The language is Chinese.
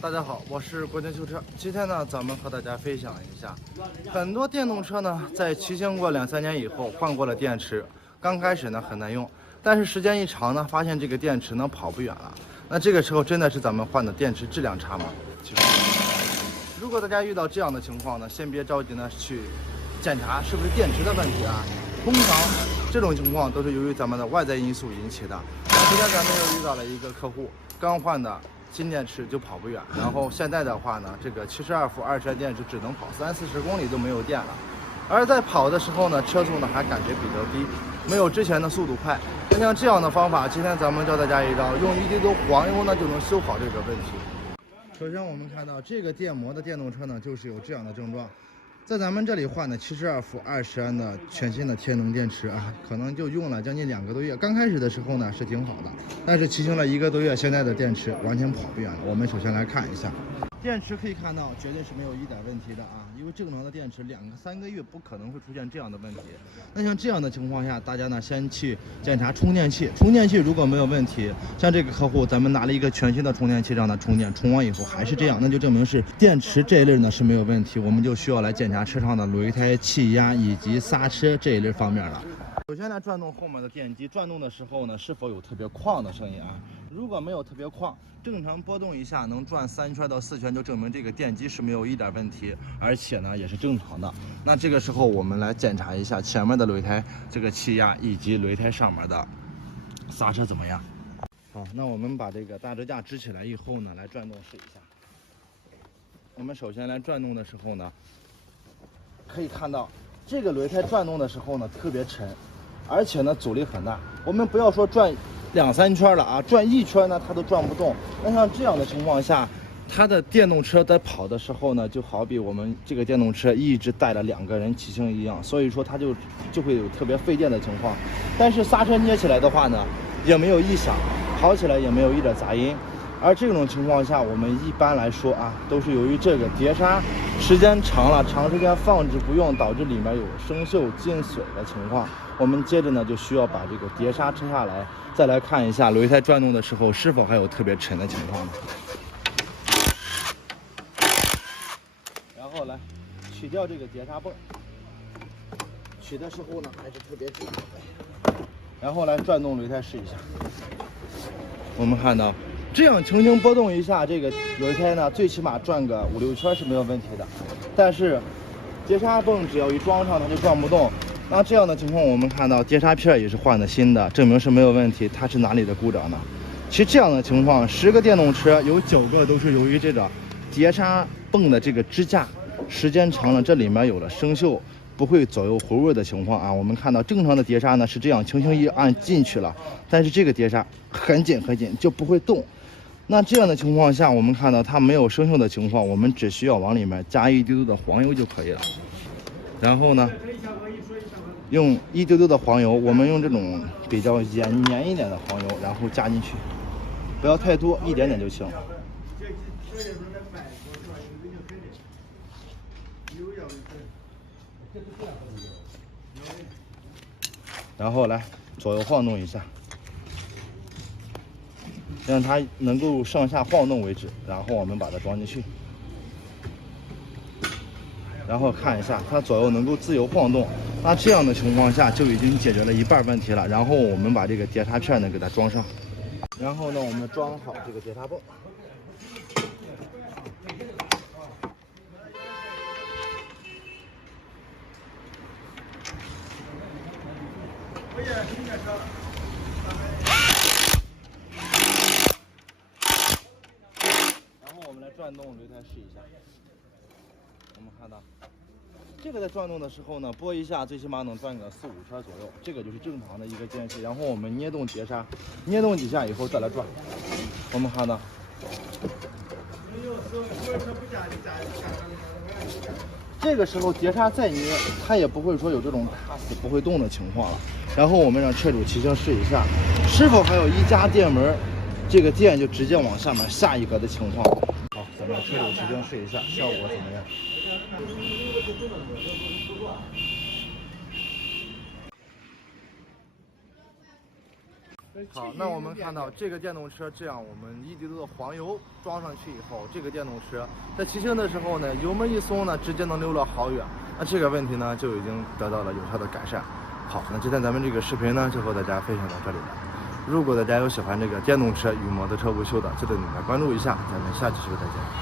大家好，我是国金修车。今天呢，咱们和大家分享一下，很多电动车呢，在骑行过2-3年以后，换过了电池，刚开始呢很难用，但是时间一长呢，发现这个电池呢跑不远了。那这个时候真的是咱们换的电池质量差吗？其实，如果大家遇到这样的情况呢，先别着急呢去检查是不是电池的问题啊。通常这种情况都是由于咱们的外在因素引起的。今天咱们又遇到了一个客户，刚换的新电池就跑不远，然后现在的话呢，这个72伏20安电池只能跑30-40公里都没有电了，而在跑的时候呢，车速呢还感觉比较低，没有之前的速度快。那像这样的方法，今天咱们教大家一招，用1滴多黄油呢就能修好这个问题。首先我们看到这个电摩的电动车呢，就是有这样的症状。在咱们这里换的72伏20安的全新的天能电池啊，可能就用了将近2个多月。刚开始的时候呢是挺好的，但是骑行了1个多月，现在的电池完全跑不远了。我们首先来看一下，电池可以看到绝对是没有一点问题的啊，因为正常的电池2-3个月不可能会出现这样的问题。那像这样的情况下，大家呢先去检查充电器，充电器如果没有问题，像这个客户咱们拿了一个全新的充电器让他充电，充完以后还是这样，那就证明是电池这一类呢是没有问题，我们就需要来检查车上的轮胎、气压以及刹车这一类方面了。首先来转动后面的电机，转动的时候呢，是否有特别哐的声音啊？如果没有特别哐，正常波动一下能转3圈到4圈，就证明这个电机是没有一点问题，而且呢也是正常的。那这个时候我们来检查一下前面的轮胎这个气压以及轮胎上面的刹车怎么样？好，那我们把这个大支架支起来以后呢，来转动试一下。我们首先来转动的时候呢，可以看到这个轮胎转动的时候呢特别沉，而且呢阻力很大。我们不要说转2-3圈了啊，转1圈呢它都转不动。那像这样的情况下，它的电动车在跑的时候呢，就好比我们这个电动车一直带了2个人骑行一样，所以说它就会有特别费电的情况。但是刹车捏起来的话呢，也没有异响，跑起来也没有一点杂音。而这种情况下，我们一般来说啊，都是由于这个碟刹时间长了，长时间放置不用，导致里面有生锈进水的情况。我们接着呢，就需要把这个碟刹拆下来，再来看一下轮胎转动的时候是否还有特别沉的情况。然后来取掉这个碟刹泵，取的时候呢还是特别紧，然后来转动轮胎试一下。我们看到这样轻轻波动一下，这个轮胎呢最起码转个5-6圈是没有问题的。但是碟刹泵只要一装上它就转不动。那这样的情况，我们看到碟刹片也是换的新的，证明是没有问题。它是哪里的故障呢？其实这样的情况，10个电动车有9个都是由于这个碟刹泵的这个支架时间长了，这里面有了生锈，不会左右回味的情况啊。我们看到正常的碟刹呢是这样，轻轻一按进去了，但是这个碟刹很紧很紧，就不会动。那这样的情况下，我们看到它没有生锈的情况，我们只需要往里面加1滴多的黄油就可以了。然后呢，用1丢丢的黄油，我们用这种比较黏一点的黄油，然后加进去，不要太多，一点点就行。然后来左右晃动一下，让它能够上下晃动为止，然后我们把它装进去。然后看一下它左右能够自由晃动，那这样的情况下就已经解决了1半问题了。然后我们把这个碟刹片呢给它装上，然后呢我们装好这个碟刹泵。然后我们来转动轮胎试一下。我们看到这个在转动的时候呢，拨一下最起码能转个4-5圈左右，这个就是正常的一个间隙。然后我们捏动碟刹，捏动几下以后再来转。我们看到这个时候碟刹再捏，它也不会说有这种卡死不会动的情况了。然后我们让车主骑行试一下，是否还有一加电门，这个电就直接往下面下一格的情况。好，咱们车主骑行试一下，效果怎么样？好，那我们看到这个电动车，这样我们1滴多的黄油装上去以后，这个电动车在骑行的时候呢，油门一松呢，直接能溜了好远。那这个问题呢，就已经得到了有效的改善。好，那今天咱们这个视频呢，就和大家分享到这里了。如果大家有喜欢这个电动车与摩托车维修的，记得你来关注一下。咱们下期视频再见。